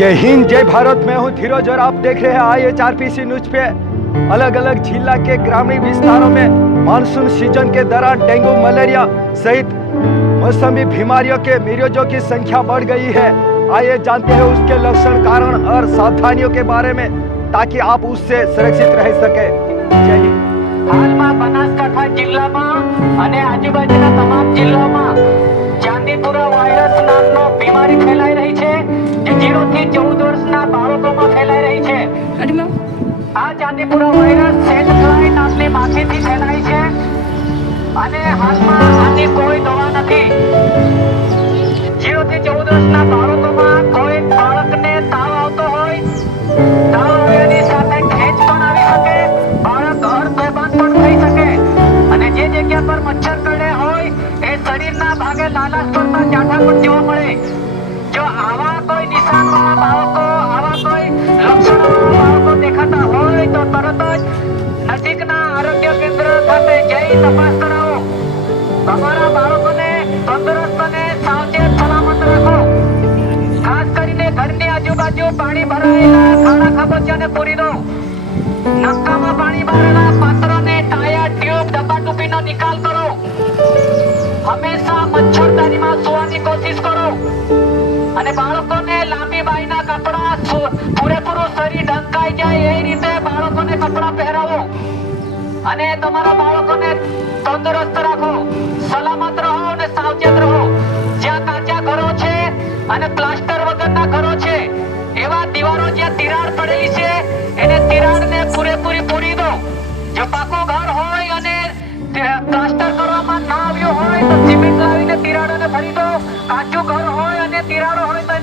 जय हिंद जय भारत। मैं हूं धीरज और आप देख रहे हैं IHRPC न्यूज पे। अलग अलग जिला के ग्रामीण विस्तारों में मानसून सीजन के दौरान डेंगू मलेरिया सहित मौसमी बीमारियों के मरीजों की संख्या बढ़ गई है। आइए जानते हैं उसके लक्षण, कारण और सावधानियों के बारे में, ताकि आप उससे सुरक्षित रह सके। जय हिंद। હાલમાં બનાસકાંઠા જિલ્લામાં અને આજુબાજુના તમામ જિલ્લામાં ચાંદીપુરા વાયરસ નામનો બીમારી ફેલાઈ રહી છે, જે 0 થી 14 વર્ષના બાળકોમાં ફેલાઈ રહી છે। આ ચાંદીપુરા વાયરસ સેલફ્લાય નામની માખીથી ફેલાય છે અને હાલમાં આની કોઈ દવા નથી। 0 થી 14 વર્ષના બાળકોમાં કોઈ બાળકને તાવ આવતો હોય, તાવ આવ્યાની સાથે ખેંચ પણ આવી શકે, બાળક અર્ધબેભાન પણ થઈ શકે અને જે જગ્યા પર મચ્છર કરડે હોય એ શરીરના ભાગે લાલાશ પડતા જાઠા પણ જોવા મળે। જો આવા કોઈ નિશાનવાળા બાળકો, આવા કોઈ લક્ષણવાળા બાળકો દેખાતા હોય તો તરત જ નજીકના આરોગ્ય કેન્દ્ર ખાતે જઈ તપાસ કરાવો। તમારા બાળકોને તંદુરસ્ત અને સાવચેત સલામત રાખો। ખાસ કરીને ઘરની આજુબાજુ પાણી ભરાયેલા ખાડા ખાબોચિયાને પૂરી દો। નક્કામાં પાણી ભરેલા પાત્રોને ટાયર, ટ્યુબ, ડબ્બા ટૂંપીનો નિકાલ કરો। હંમેશા મચ્છરદાનીમાં સૂવાની કોશિશ કરો અને બાળકોને લાંબી બાઈના કપડા, પૂરેપૂરું શરીર ઢંકાઈ જાય એ રીતે બાળકોને કપડા પહેરાવો અને તમારા બાળકોને તંદુરસ્ત રાખો। સલામત રહો અને સાવચેત રહો। જ્યાં કાચા ઘરો છે અને પ્લાસ્ટર વગરના ઘરો છે, એવા દીવારો જ્યાં તિરાડ પડેલી છે એને તિરાડને પૂરેપૂરી પૂરી દો। જો પાકું ઘર હોય અને પ્લાસ્ટર કરવામાં ના આવ્યું હોય તો સિમેન્ટ લાવીને તિરાડોને ભરી દો। કાચું ઘર હોય અને તિરાડો હોય તો